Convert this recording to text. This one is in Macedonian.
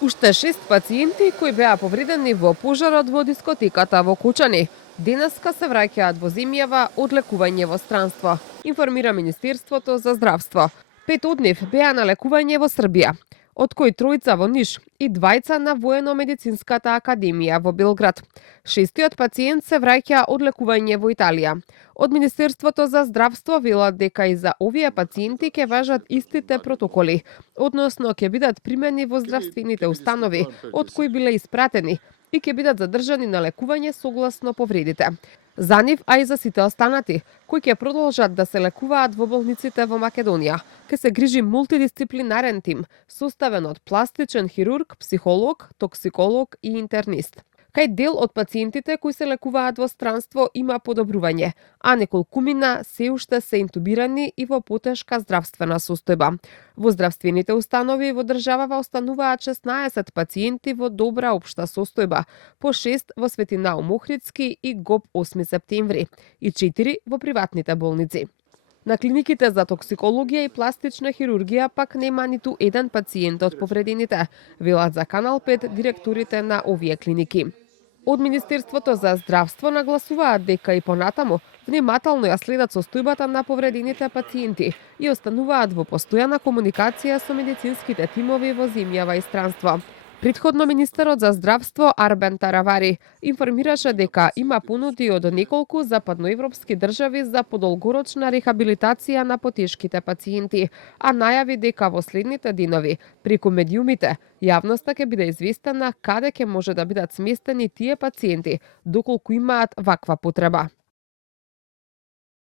Уште 6 пациенти кои беа повредени во пожарот во дискотеката во Кучани денеска се враќаат во земјава од лекување во странство, информира Министерството за здравство. 5 од нив беа на лекување во Србија, од кои тројца во Ниш и двајца на Воено-медицинската академија во Белград. Шестиот пациент се враќа од лекување во Италија. Од Министерството за здравство велат дека и за овие пациенти ќе важат истите протоколи, односно ќе бидат примени во здравствените установи од кои биле испратени и ќе бидат задржани на лекување согласно повредите. За нив, а и за сите останати, кои ќе продолжат да се лекуваат во болниците во Македонија, ќе се грижи мултидисциплинарен тим, составен од пластичен хирург, психолог, токсиколог и интернист. Кај дел од пациентите кои се лекуваат во странство има подобрување, а неколкумина се уште се интубирани и во потешка здравствена состојба. Во здравствените установи во државава остануваат 16 пациенти во добра општа состојба, по 6 во Свети Наум Охридски и ГОП 8 септември и 4 во приватните болници. На клиниките за токсикологија и пластична хирургија пак нема ниту еден пациент од повредените, велат за Канал 5 директорите на овие клиники. Од Министерството за здравство нагласуваат дека и понатаму внимателно ја следат состојбата на повредените пациенти и остануваат во постојана комуникација со медицинските тимови во земјава и странство. Претходно министерот за здравство Арбен Таравари информираше дека има понуди од неколку западноевропски држави за подолгорочна рехабилитација на потешките пациенти, а најави дека во следните денови преку медиумите јавноста ќе биде известена каде ќе може да бидат сместени тие пациенти доколку имаат ваква потреба.